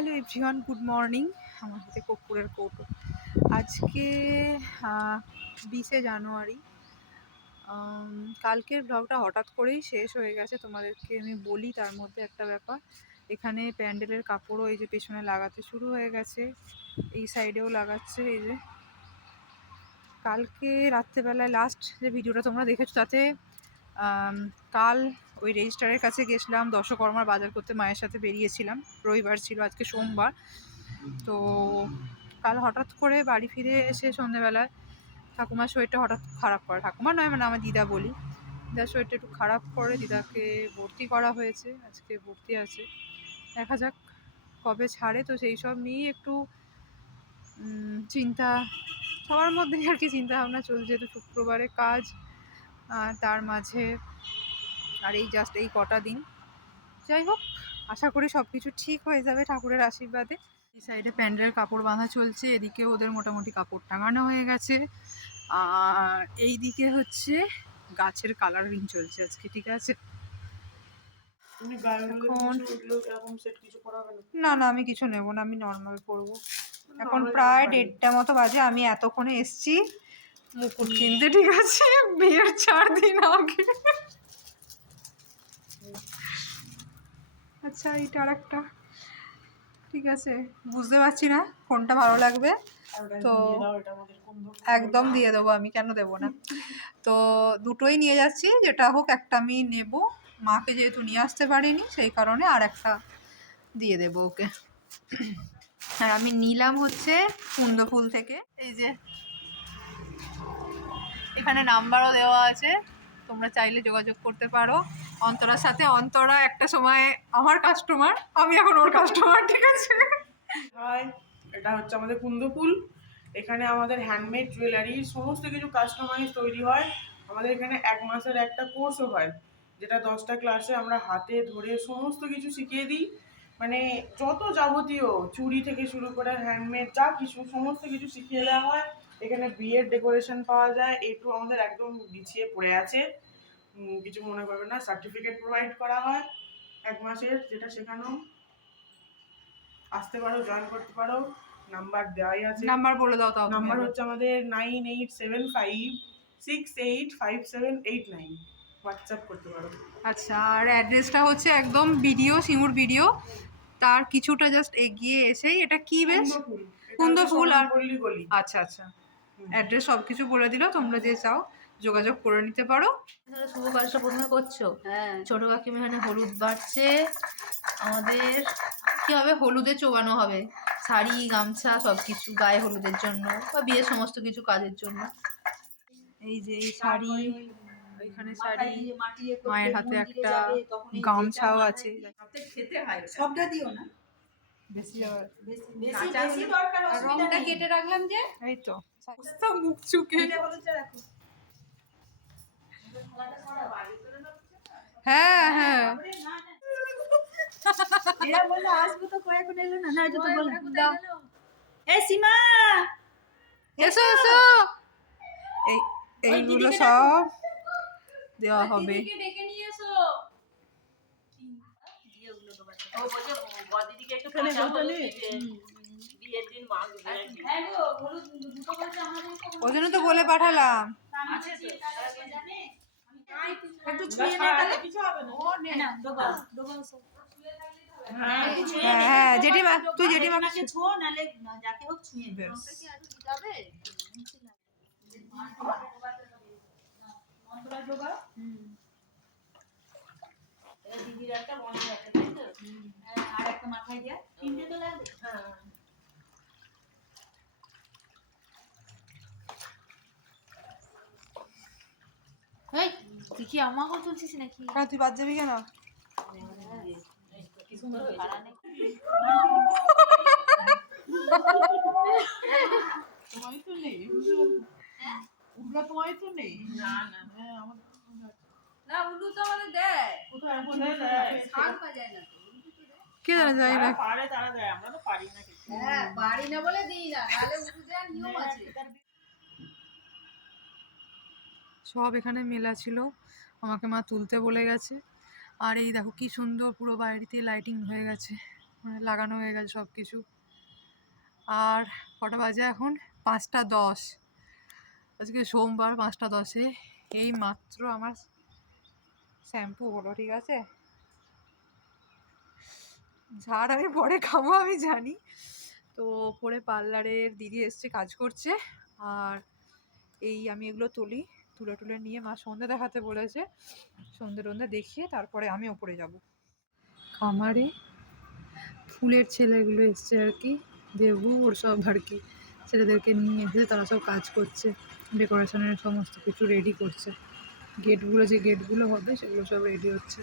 Hello everyone, good morning. আমার হাতে কর্পূরের কৌটো। আজকে বিশে জানুয়ারি। কালকের ব্লগটা হঠাৎ করেই শেষ হয়ে গেছে। তোমাদেরকে আমি বলি তার মধ্যে একটা ব্যাপার। এখানে প্যান্ডেলের কাপড়ও এই যে পেছনে লাগাতে শুরু হয়ে গেছে। এই সাইডেও লাগাচ্ছে এই যে। কালকে রাত্রেবেলায় লাস্ট যে ভিডিওটা তোমরা দেখেছ, তাতে কাল ওই রেজিস্টারের কাছে গেছিলাম, দশকর্মার বাজার করতে মায়ের সাথে বেরিয়েছিলাম। রবিবার ছিল, আজকে সোমবার। তো কাল হঠাৎ করে বাড়ি ফিরে এসে সন্ধেবেলায় ঠাকুমার শরীরটা হঠাৎ খারাপ করে। ঠাকুমা নয় মানে আমার দিদা বলি। দিদার শরীরটা একটু খারাপ করে, দিদাকে ভর্তি করা হয়েছে, আজকে ভর্তি আছে। দেখা যাক কবে ছাড়ে, তো সেই সব নিয়েই একটু চিন্তা, সবার মধ্যেই আর কি চিন্তা ভাবনা চলছে। যেহেতু শুক্রবারে কাজ তার মাঝে আর এই জাস্ট এই কটা দিন। যাই হোক আশা করি সব কিছু ঠিক হয়ে যাবে ঠাকুরের আশীর্বাদে। এই সাইডে প্যান্ডেলের কাপড় বাঁধা চলছে এদিকে ওদের মোটামুটি কাপড় টাঙানো হয়ে গেছে। আর এই দিকে হচ্ছে গাছের কালারিং চলছে আজকে ঠিক আছে? না না আমি কিছু নেব না আমি নর্মাল পরবো। এখন প্রায় দেড়টা মতো বাজে আমি এতক্ষণে এসছি। মুকুট কিনতে ঠিক আছে? বিয়ের চার দিন আগে। আচ্ছা এটা আর একটা ঠিক আছে বুঝতে পারছি না কোনটা ভালো লাগবে। তো- একদম দিয়ে দেবো আমি কেন দেবো না? তো দুটোই নিয়ে যাচ্ছি যেটা হোক একটা আমি নেব। মাকে যেহেতু নিয়ে আসতে পারিনি সেই কারণে আর একটা দিয়ে দেবো ওকে। আর আমি নিলাম হচ্ছে কুন্দ ফুল থেকে। এই যে এখানে নাম্বারও দেওয়া আছে। তোমরা চাইলে যোগাযোগ করতে পারো। অন্তরার সাথে অন্তরা একটা সময় আমার কাস্টমার আমি এখন ওর কাস্টমার ঠিক আছে? হাই এটা হচ্ছে আমাদের কুন্দ ফুল এখানে আমাদের হ্যান্ডমেড জুয়েলারি সমস্ত কিছু কাস্টমাইজ তৈরি হয়। আমাদের এখানে এক মাসের একটা কোর্সও হয়, যেটা দশটা ক্লাসে আমরা হাতে ধরে সমস্ত কিছু শিখিয়ে দিই। মানে যত যাবতীয় চুড়ি থেকে শুরু করে হ্যান্ডমেড যা কিছু, সমস্ত কিছু শিখিয়ে দেওয়া হয়। এখানে বিয়ের ডেকোরেশন পাওয়া যায়। একটু আমাদের একদম বিছিয়ে পড়ে আছে। কিছু মনে করবে না। সার্টিফিকেট প্রোভাইড করা হয় এক মাসের যেটা শেখানো। আসতে পারো জয়েন করতে পারো। নাম্বার দেওয়াই আছে। নাম্বার বলে দাও তাও। নাম্বার হচ্ছে আমাদের nine eight seven five six eight five seven eight nine WhatsApp করতে পারো। আচ্ছা আর অ্যাড্রেসটা হচ্ছে একদম ভিডিও সিঙ্গুর ভিডিও। তার কিছুটা জাস্ট এগিয়ে এসেই। এটা কি বেশ? কুন্দ ফুল এটা আর- আচ্ছা আচ্ছা। অ্যাড্রেস সব কিছু বলে দিল তোমরা যে চাও যোগাযোগ করে নিতে পারো। শুভ কাজটা প্রথমে করছ? হ্যাঁ। ছোট কাকিমা এখানে হলুদ বাড়ছে। আমাদের কি হবে? হলুদে চোবানো হবে। শাড়ি গামছা সব কিছু গায়ে হলুদের জন্য বা বিয়ের সমস্ত কিছু কাজের জন্য। এই যে এই শাড়ি ওইখানে শাড়ি মায়ের হাতে একটা গামছাও আছে। খেতে হয় সবটা দিও না। বেশি বেশি বেশি দরকার রংটা কেটে রাখলাম যে এই তো। অবস্থা মুখ চুকে। হ্যাঁ হ্যাঁ বলল আসব তো কয়েকজন এলো না। না তো বলো এ সীমা! এসো এসো। এই এইগুলো সব দেওয়া হবে। ডেকে নিয়ে এসো। ও বলছে বদিদিকে একটু ওই জন্য তো বলে পাঠালাম। আছে তো জানে একটু ছুঁয়ে নে তাহলে। কিছু হবে না। ও নে। না ডোবা ডোবা হ্যাঁ হ্যাঁ হ্যাঁ জেঠিমা তুই জেঠিমাকে ছোঁয় নালে যাকে হোক ছুঁয়ে দে দিদির একটা মন্ত্র একটা তাই তো? হ্যাঁ, আর একটা মাথায় দিয়া। তিনটে তো লাগবে। এই তুই কি আমাকে তুলছিস নাকি? কেন তুই বাদ যাবি কেন? কি সুন্দর খাড়া নেই তোমায় তো নেই উগলা তোমায় তো নেই না না হ্যাঁ আমার না উলু তো আমাদের দেয় কোথায় এখন দেয় শাক বাজায় না কে যাই না পারে তারা দেয় আমরা তো পারি না কিছু। হ্যাঁ বাড়ি না বলে দিই না নাহলে উলু দেওয়ার নিয়ম আছে। সব এখানে মেলা ছিল। আমাকে মা তুলতে বলে গেছে। আর এই দেখো কি সুন্দর পুরো বাইরেতে লাইটিং হয়ে গেছে। মানে লাগানো হয়ে গেছে সব কিছু আর কটা বাজে এখন? পাঁচটা দশ। আজকে সোমবার পাঁচটা দশে। এই মাত্র আমার শ্যাম্পু হলো, ঠিক আছে? ঝাড় আমি পরে খাব, আমি জানি। তো পরে পার্লারের দিদি এসছে, কাজ করছে। আর এই আমি এগুলো তুলি। তুলে তুলে নিয়ে মা সন্ধে দেখাতে বলেছে সন্ধে টন্ধে দেখিয়ে তারপরে আমি ওপরে যাব। খামারে ফুলের ছেলেগুলো এসছে আর কি, দেবু, ওর সব আর কি, ছেলেদেরকে নিয়ে এসে তারা সব কাজ করছে, ডেকোরেশনের সমস্ত কিছু রেডি করছে। গেটগুলো যে গেটগুলো হবে সেগুলো সব রেডি হচ্ছে।